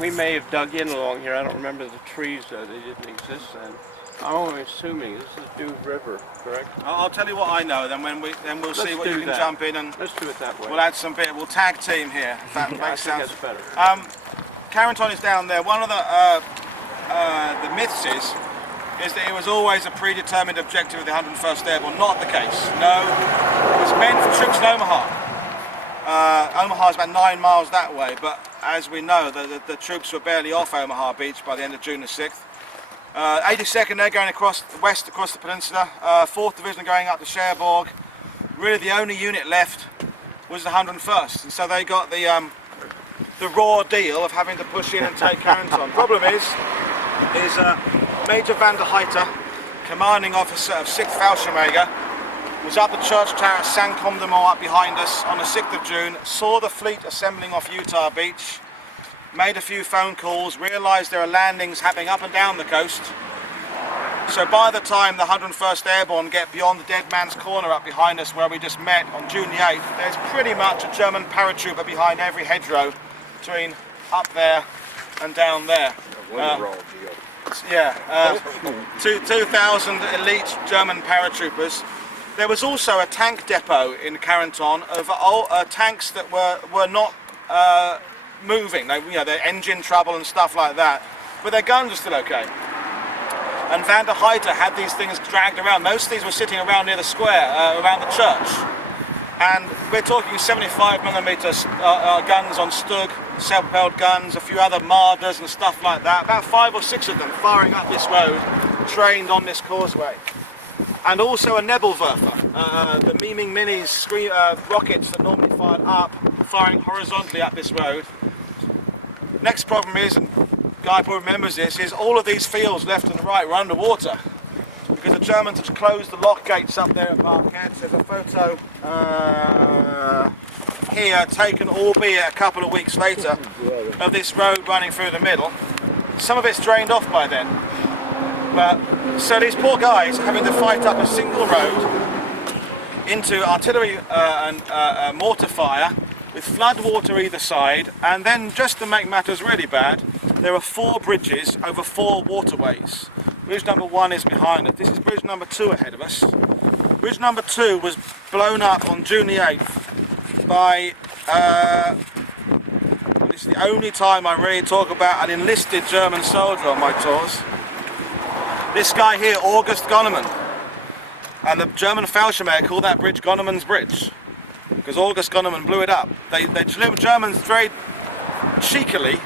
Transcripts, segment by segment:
we may have dug in along here. I don't remember the trees, they didn't exist then. I'm only assuming this is Dew River, correct? I'll tell you what I know. Then we'll see what you can jump in and let's do it that way. We'll add some bit. We'll tag team here. If that makes sense. That's better. Carentan is down there. One of the myths is that it was always a predetermined objective of the 101st Airborne. Not the case. No, it was meant for troops in Omaha. Omaha is about 9 miles that way, but as we know, the troops were barely off Omaha Beach by the end of June the 6th. 82nd, they're going across the west, across the peninsula. 4th Division going up to Cherbourg. Really, the only unit left was the 101st, and so they got the raw deal of having to push in and take Carentan. Problem is Major van der Heijten, commanding officer of 6th Fallschirmjäger, was up at Church Tower at Saint-Côme-de-Mont up behind us on the 6th of June, saw the fleet assembling off Utah Beach, made a few phone calls, realised there are landings happening up and down the coast. So by the time the 101st Airborne get beyond the Dead Man's Corner up behind us where we just met on June the 8th, there's pretty much a German paratrooper behind every hedgerow between up there and down there. 2,000 elite German paratroopers. There was also a tank depot in Carentan of tanks that were not moving. Their engine trouble and stuff like that, but their guns are still okay. And van der Heijten had these things dragged around. Most of these were sitting around near the square, around the church. And we're talking 75mm guns on Stug, self-propelled guns, a few other Marders and stuff like that. About 5 or 6 of them firing up this road, trained on this causeway. And also a Nebelwerfer, the Meeming Minis rockets that normally fired up, firing horizontally up this road. Next problem is, and Guy probably remembers this, is all of these fields left and right were underwater because the Germans had closed the lock gates up there at Marquette. There's a photo here taken, albeit a couple of weeks later, of this road running through the middle. Some of it's drained off by then. So these poor guys having to fight up a single road into artillery and mortar fire with flood water either side, and then just to make matters really bad, there are 4 bridges over 4 waterways. Bridge number 1 is behind us. This is bridge number 2 ahead of us. Bridge number 2 was blown up on June the 8th by this is the only time I really talk about an enlisted German soldier on my tours. This guy here, August Gonnemann, and the German Fallschirmjäger call that bridge Gonnemann's Bridge because August Gonnemann blew it up. The Germans very cheekily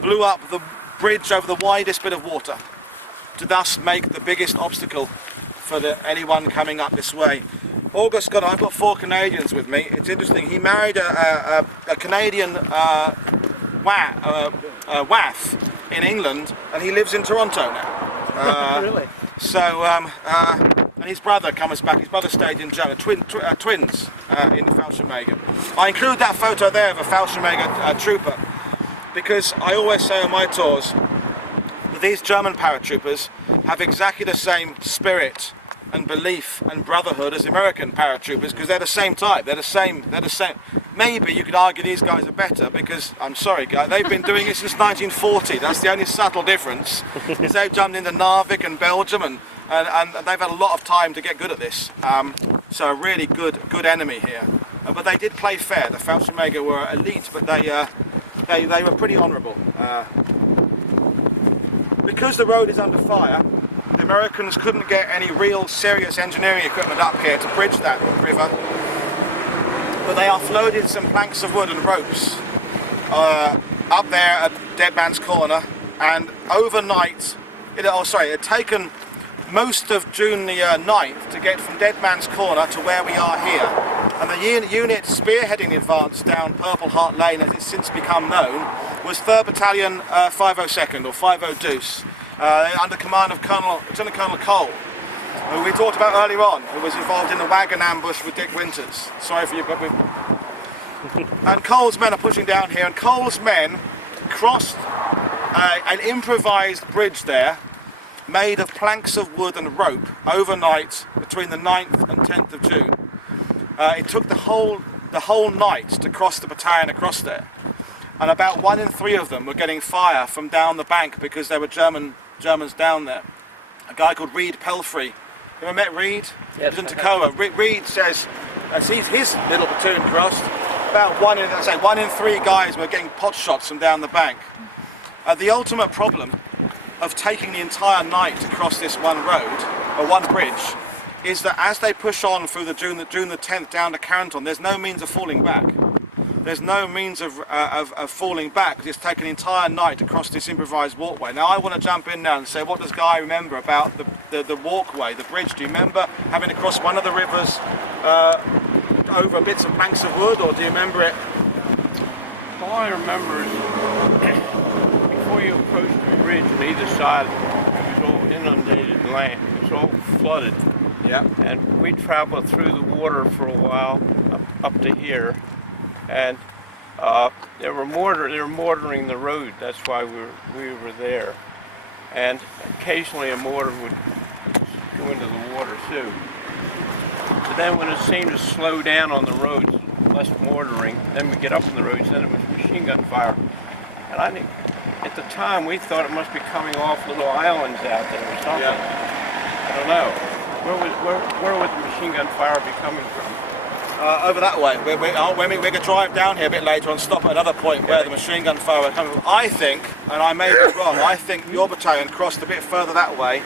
blew up the bridge over the widest bit of water to thus make the biggest obstacle for anyone coming up this way. August Gonnemann, I've got 4 Canadians with me. It's interesting, he married a Canadian WAF in England, and he lives in Toronto now. Really? So, and his brother comes back. His brother stayed in Germany. Twins in the Fallschirmjäger. I include that photo there of a Fallschirmjäger trooper because I always say on my tours that these German paratroopers have exactly the same spirit and belief and brotherhood as the American paratroopers because they're the same type. They're the same. Maybe you could argue these guys are better because, I'm sorry guys, they've been doing it since 1940. That's the only subtle difference, is they've jumped into Narvik and Belgium and they've had a lot of time to get good at this. So a really good enemy here. But they did play fair. The Fallschirmjäger were elite, but they were pretty honourable. Because the road is under fire, the Americans couldn't get any real serious engineering equipment up here to bridge that river. But they offloaded some planks of wood and ropes up there at Dead Man's Corner, and overnight, it had taken most of June the 9th to get from Dead Man's Corner to where we are here. And the unit spearheading the advance down Purple Heart Lane, as it's since become known, was 3rd Battalion 502nd, or 50 Deuce, under command of Lieutenant Colonel Cole, who we talked about earlier on, who was involved in the wagon ambush with Dick Winters. Sorry for you, but and Cole's men are pushing down here, and Cole's men crossed an improvised bridge there, made of planks of wood and rope, overnight between the 9th and 10th of June. It took the whole night to cross the battalion across there. and about 1 in 3 of them were getting fire from down the bank because there were Germans down there. A guy called Reed Pelfrey. You ever met Reed? Yes, He was in Tacoma. Reed says, as his little platoon crossed, about 1 in 3 guys were getting pot shots from down the bank. The ultimate problem of taking the entire night to cross this one road, or one bridge, is that as they push on through the June the 10th down to Carentan, there's no means of falling back. There's no means of falling back because it's taken an entire night to cross this improvised walkway. Now I want to jump in now and say, what does Guy remember about the walkway, the bridge? Do you remember having to cross one of the rivers over bits of planks of wood, or do you remember it? All I remember is before you approach the bridge on either side, it was all inundated land. It was all flooded. Yeah. And we traveled through the water for a while up to here, and they were mortaring the road. That's why we were there. And occasionally a mortar would go into the water too. But then when it seemed to slow down on the roads, less mortaring, then we get up on the roads, then it was machine gun fire. And I think at the time we thought it must be coming off little islands out there or something. Yeah. I don't know. Where would the machine gun fire be coming from? Over that way. We're going to drive down here a bit later and stop at another point where the machine gun fire was coming from. I think, and I may be wrong, I think your battalion crossed a bit further that way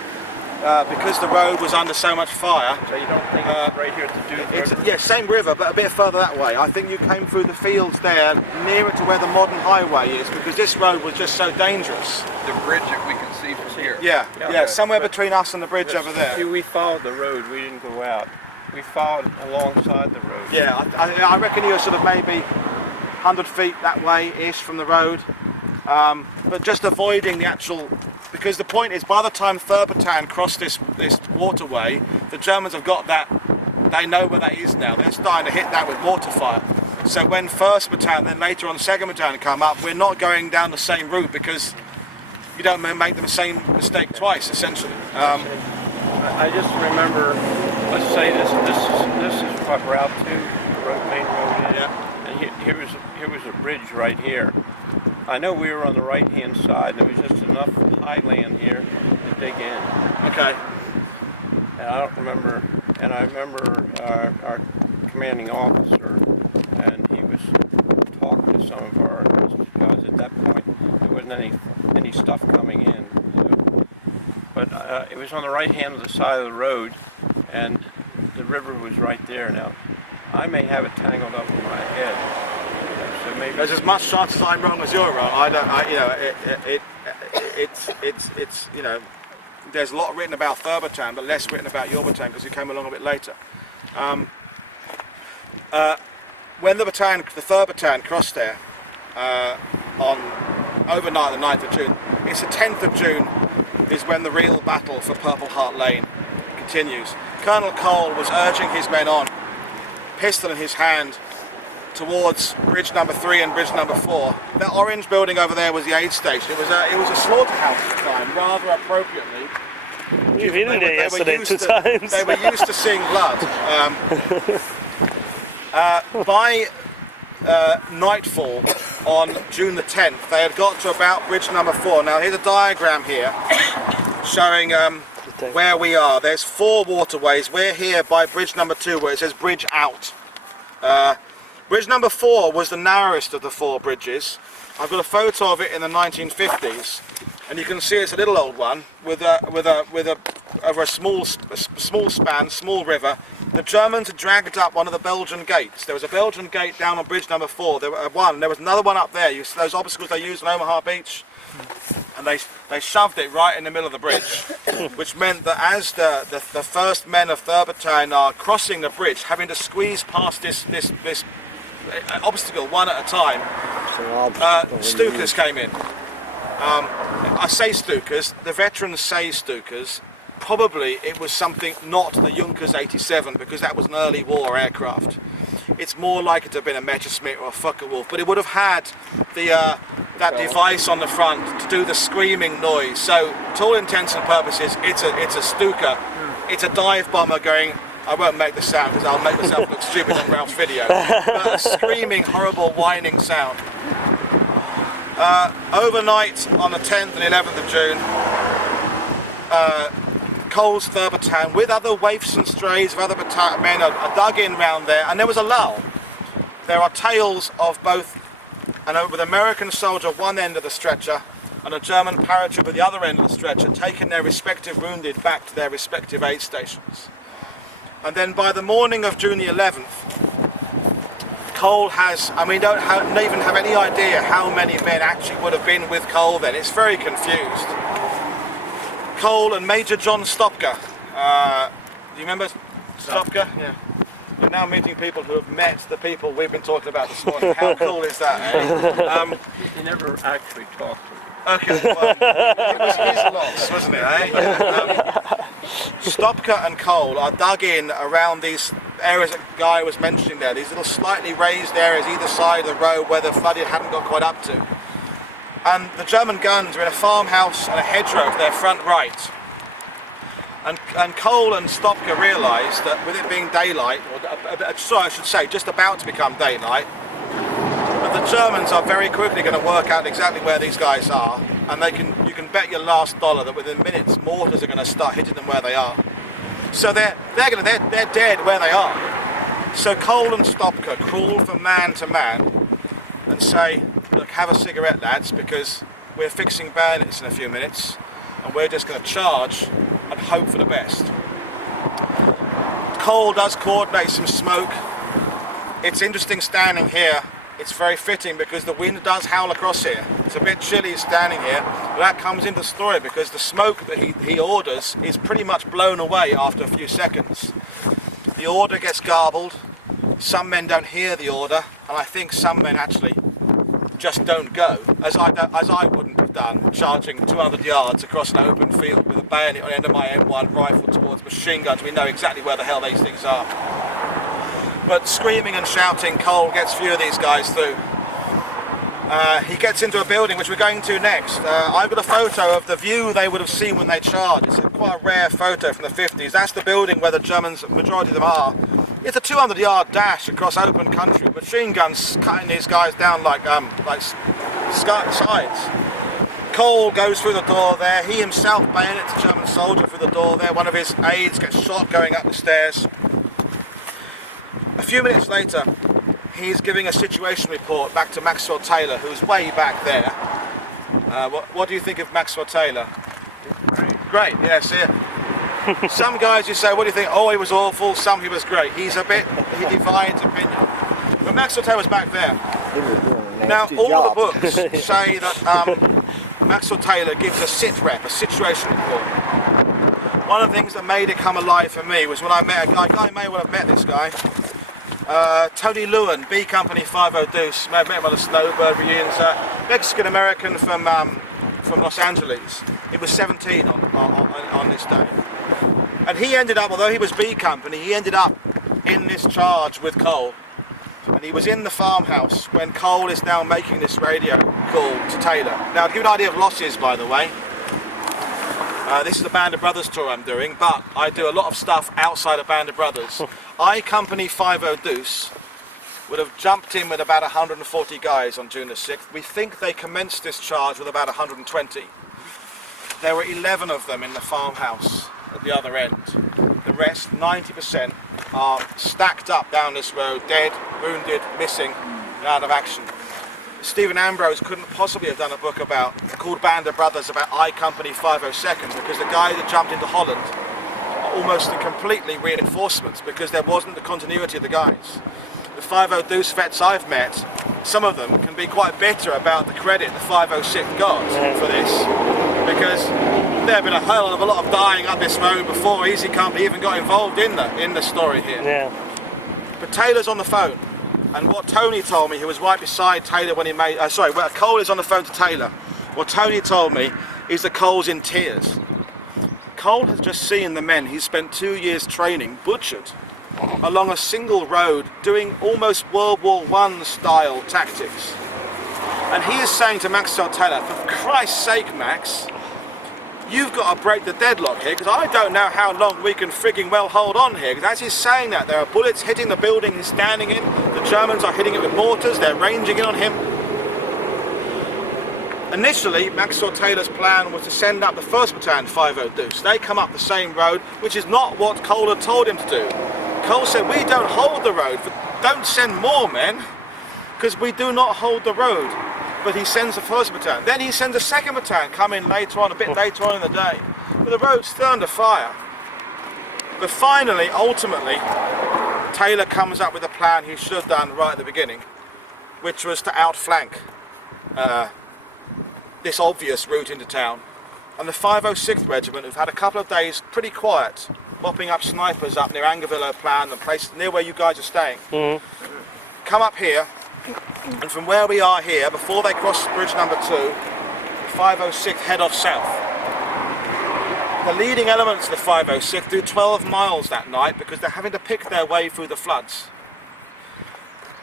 because the road was under so much fire. So you don't think it's right here at the Duke River? Yeah, same river, but a bit further that way. I think you came through the fields there, nearer to where the modern highway is, because this road was just so dangerous. The bridge that we can see from here. Yeah, somewhere between us and the bridge over there. See, we followed the road, we didn't go out. We followed alongside the road. Yeah, I reckon you were sort of maybe 100 feet that way-ish from the road, but just avoiding the actual, because the point is, by the time 3rd Battalion crossed this waterway, the Germans have got that, they know where that is now. They're starting to hit that with water fire. So when 1st Battalion, then later on 2nd Battalion come up, we're not going down the same route because you don't make the same mistake twice, essentially. I just remember, let's say this is what Route 2, the main road is. Yeah. And here was a bridge right here. I know we were on the right-hand side, and there was just enough high land here to dig in. Okay. And I don't remember, and I remember our commanding officer, and he was talking to some of our guys at that point. There wasn't any stuff coming in, you know. But it was on the right hand of the side of the road, and the river was right there. Now, I may have it tangled up in my head, so maybe There's as much chance as I'm wrong as you're wrong. It's you know, there's a lot written about 3rd Battalion, but less written about your battalion because you came along a bit later. When the 3rd Battalion crossed there on overnight the 9th of June, it's the 10th of June is when the real battle for Purple Heart Lane continues. Colonel Cole was urging his men on, pistol in his hand, towards bridge number 3 and bridge number 4. That orange building over there was the aid station. It was a slaughterhouse at the time, rather appropriately. We've been there yesterday 2 times. They were used to seeing blood. By nightfall on June the 10th, they had got to about bridge number 4. Now here's a diagram here showing where we are. There's 4 waterways. We're here by bridge number 2 where it says bridge out. Bridge number 4 was the narrowest of the 4 bridges. I've got a photo of it in the 1950s, and you can see it's a little old one with a small span, small river. The Germans had dragged up one of the Belgian gates. There was a Belgian gate down on bridge number 4. There was another one up there. You see those obstacles they used on Omaha Beach, and they shoved it right in the middle of the bridge, which meant that as the first men of 3rd Battalion are crossing the bridge, having to squeeze past this obstacle one at a time, Stukas came in. I say Stukas, the veterans say Stukas. Probably it was something not the Junkers 87 because that was an early war aircraft. It's more likely to have been a Messerschmitt or a Focke-Wulf, but it would have had that device on the front to do the screaming noise. So, to all intents and purposes, it's a Stuka. It's a dive bomber going. I won't make the sound because I'll make myself look stupid on Ralph's video. But a screaming, horrible, whining sound. Overnight on the 10th and 11th of June, Cole's 3rd Battalion with other waifs and strays of other men are dug in round there, and there was a lull. There are tales of both, and with an American soldier one end of the stretcher and a German paratrooper at the other end of the stretcher, taking their respective wounded back to their respective aid stations. And then by the morning of June the 11th, Cole has, and we don't even have any idea how many men actually would have been with Cole then. It's very confused. Cole and Major John Stopka. Do you remember Stopka? Yeah. You're now meeting people who have met the people we've been talking about this morning. How cool is that, eh? He never actually talked to me. Okay, well, it was his loss, wasn't it, eh? Stopka and Cole are dug in around these areas that Guy was mentioning there, these little slightly raised areas either side of the road where the flooding hadn't got quite up to. And the German guns are in a farmhouse and a hedgerow to their front right. And Cole and Stopka realised that with it being daylight, or sorry, I should say, just about to become daylight, that the Germans are very quickly going to work out exactly where these guys are, and you can bet your last dollar that within minutes mortars are going to start hitting them where they are. So they're dead where they are. So Cole and Stopka crawl from man to man and say, look, have a cigarette, lads, because we're fixing bayonets in a few minutes, and we're just going to charge and hope for the best. Cole does coordinate some smoke. It's interesting standing here. It's very fitting because the wind does howl across here. It's a bit chilly standing here, but that comes into the story because the smoke that he orders is pretty much blown away after a few seconds. The order gets garbled. Some men don't hear the order, and I think some men actually just don't go, as I wouldn't have done, charging 200 yards across an open field with a bayonet on the end of my M1 rifle towards machine guns. We know exactly where the hell these things are. But screaming and shouting, Cole gets few of these guys through. He gets into a building, which we're going to next. I've got a photo of the view they would have seen when they charged. It's quite a rare photo from the 50s. That's the building where the Germans, majority of them are. It's a 200-yard dash across open country. Machine guns cutting these guys down like sides. Cole goes through the door there. He himself bayonets a German soldier through the door there. One of his aides gets shot going up the stairs. A few minutes later, he's giving a situation report back to Maxwell Taylor, who's way back there. What do you think of Maxwell Taylor? Great, yes. Yeah. Some guys you say, what do you think? Oh, he was awful. Some he was great. He divides opinion. But Maxwell Taylor's back there. Now, all the books say that Maxwell Taylor gives a sit rep, a situation report. One of the things that made it come alive for me was when I met a guy. Guy may well have met this guy. Tony Lewin, B Company 50 Deuce. I met him on the Snowbird reunions. Mexican-American from Los Angeles. He was 17 on this day. And he ended up, although he was B Company, he ended up in this charge with Cole. And he was in the farmhouse when Cole is now making this radio call to Taylor. Now, to give you an idea of losses, by the way, this is a Band of Brothers tour I'm doing, but I do a lot of stuff outside of Band of Brothers. I Company 50 Deuce would have jumped in with about 140 guys on June the 6th. We think they commenced this charge with about 120. There were 11 of them in the farmhouse at the other end. The rest, 90%, are stacked up down this road, dead, wounded, missing, and out of action. Stephen Ambrose couldn't possibly have done a book called Band of Brothers about I Company 502nd, because the guys that jumped into Holland are almost completely reinforcements because there wasn't the continuity of the guys. The 50 Deuce vets I've met, some of them can be quite bitter about the credit the 506 got for this, because there had been a hell of a lot of dying up this road before Easy Company even got involved in the story here. Yeah. But Taylor's on the phone. And what Tony told me, who was right beside Taylor when he made... Cole is on the phone to Taylor. What Tony told me is that Cole's in tears. Cole has just seen the men he's spent 2 years training butchered along a single road doing almost World War I style tactics. And he is saying to Maxwell Taylor, for Christ's sake, Max, you've got to break the deadlock here, because I don't know how long we can frigging well hold on here. Because as he's saying that, there are bullets hitting the building he's standing in. The Germans are hitting it with mortars. They're ranging in on him. Initially, Maxwell Taylor's plan was to send up the 1st Battalion 50 Deuce. They come up the same road, which is not what Cole had told him to do. Cole said, we don't hold the road, but don't send more men, because we do not hold the road. But he sends the 1st Battalion. Then he sends a 2nd Battalion, come in later on, a bit later on in the day. But the road's still under fire. But finally, ultimately, Taylor comes up with a plan he should have done right at the beginning, which was to outflank this obvious route into town. And the 506th Regiment, who've had a couple of days pretty quiet, mopping up snipers up near Angerville Plan, the place near where you guys are staying, come up here, and from where we are here, before they cross bridge number 2, the 506th head off south. The leading elements of the 506th do 12 miles that night because they're having to pick their way through the floods.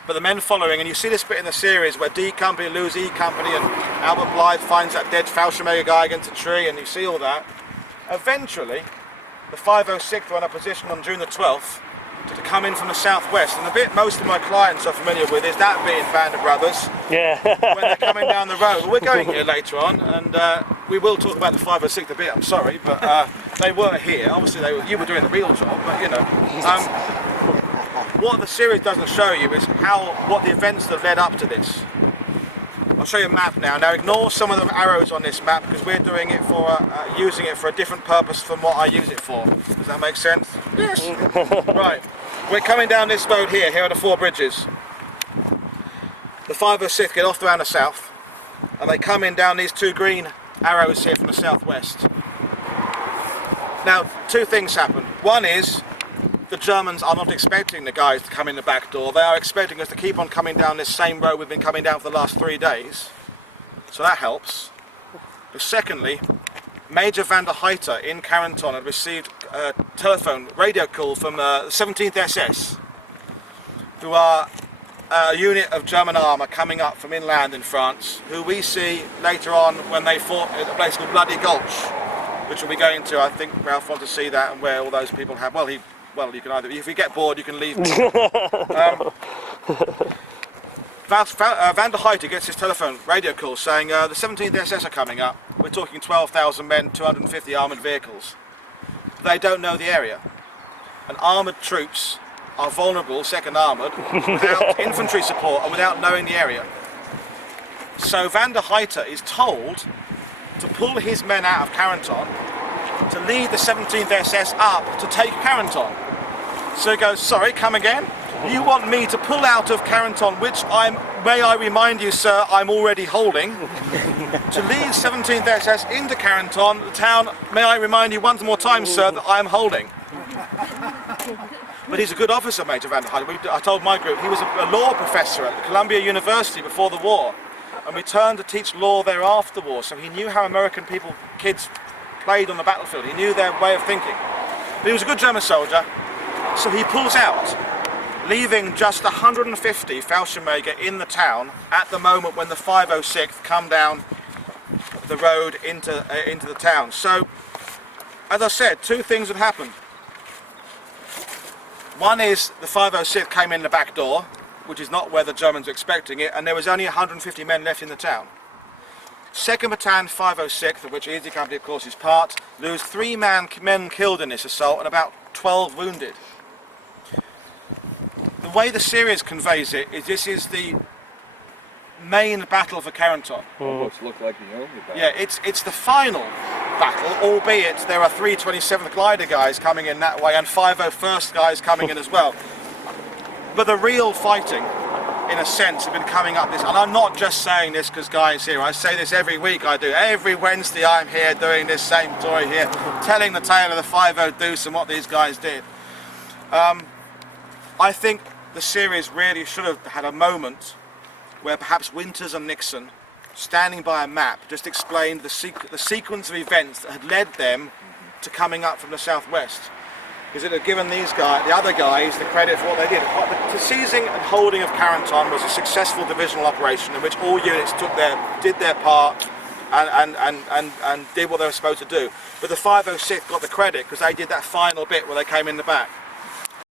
But the men following, and you see this bit in the series where D Company lose E Company and Albert Blythe finds that dead Fallschirmjäger guy against a tree, and you see all that. Eventually, the 506th were in a position on June the 12th to come in from the southwest, and the bit most of my clients are familiar with is that bit in Band of Brothers. Yeah. When they're coming down the road. Well, we're going here later on, and we will talk about the 506th a bit, I'm sorry, but they were here. Obviously, you were doing the real job, but you know. What the series doesn't show you is what the events that led up to this. I'll show you a map now. Now ignore some of the arrows on this map because we're doing it for using it for a different purpose from what I use it for. Does that make sense? Yes. Right. We're coming down this road here. Here are the 4 bridges. The 506th get off around the south, and they come in down these 2 green arrows here from the southwest. Now, 2 things happen. One is the Germans are not expecting the guys to come in the back door. They are expecting us to keep on coming down this same road we've been coming down for the last 3 days. So that helps. But secondly, Major van der Heiter in Carentan had received a telephone radio call from the 17th SS, who are a unit of German armour coming up from inland in France, who we see later on when they fought at a place called Bloody Gulch, which we'll be going to. I think Ralph wants to see that and where all those people have. Well, you can either, if you get bored, you can leave. Van der Heiter gets his telephone radio call saying the 17th SS are coming up. We're talking 12,000 men, 250 armoured vehicles. They don't know the area. And armoured troops are vulnerable, second armoured, without infantry support and without knowing the area. So Van der Heiter is told to pull his men out of Carentan to lead the 17th SS up to take Carentan. So he goes, sorry, come again? You want me to pull out of Carentan, which may I remind you, sir, I'm already holding, to lead 17th SS into Carentan, the town, may I remind you once more time, sir, that I'm holding. But he's a good officer, Major van der Heiter. I told my group, he was a law professor at Columbia University before the war, and returned to teach law there after the war, so he knew how American kids played on the battlefield. He knew their way of thinking. But he was a good German soldier, so he pulls out, leaving just 150 Fallschirmjäger in the town at the moment when the 506th come down the road into the town. So, as I said, 2 things had happened. One is the 506th came in the back door, which is not where the Germans were expecting it, and there was only 150 men left in the town. 2nd Battalion 506th, of which Easy Company of course is part, lose 3 men killed in this assault and about 12 wounded. The way the series conveys it is this is the main battle for Carentan. Almost looked like the only battle. Yeah, it's the final battle, albeit there are 327th Glider guys coming in that way and 501st guys coming in as well. But the real fighting, in a sense, has been coming up this, and I'm not just saying this because Guy is here, I say this every week, I do. Every Wednesday I'm here doing this same story here, telling the tale of the 50 Deuce and what these guys did. I think the series really should have had a moment where perhaps Winters and Nixon, standing by a map, just explained the sequence of events that had led them to coming up from the southwest. Because it had given these guys, the other guys, the credit for what they did. The seizing and holding of Carentan was a successful divisional operation in which all units did their part and did what they were supposed to do. But the 506th got the credit because they did that final bit where they came in the back.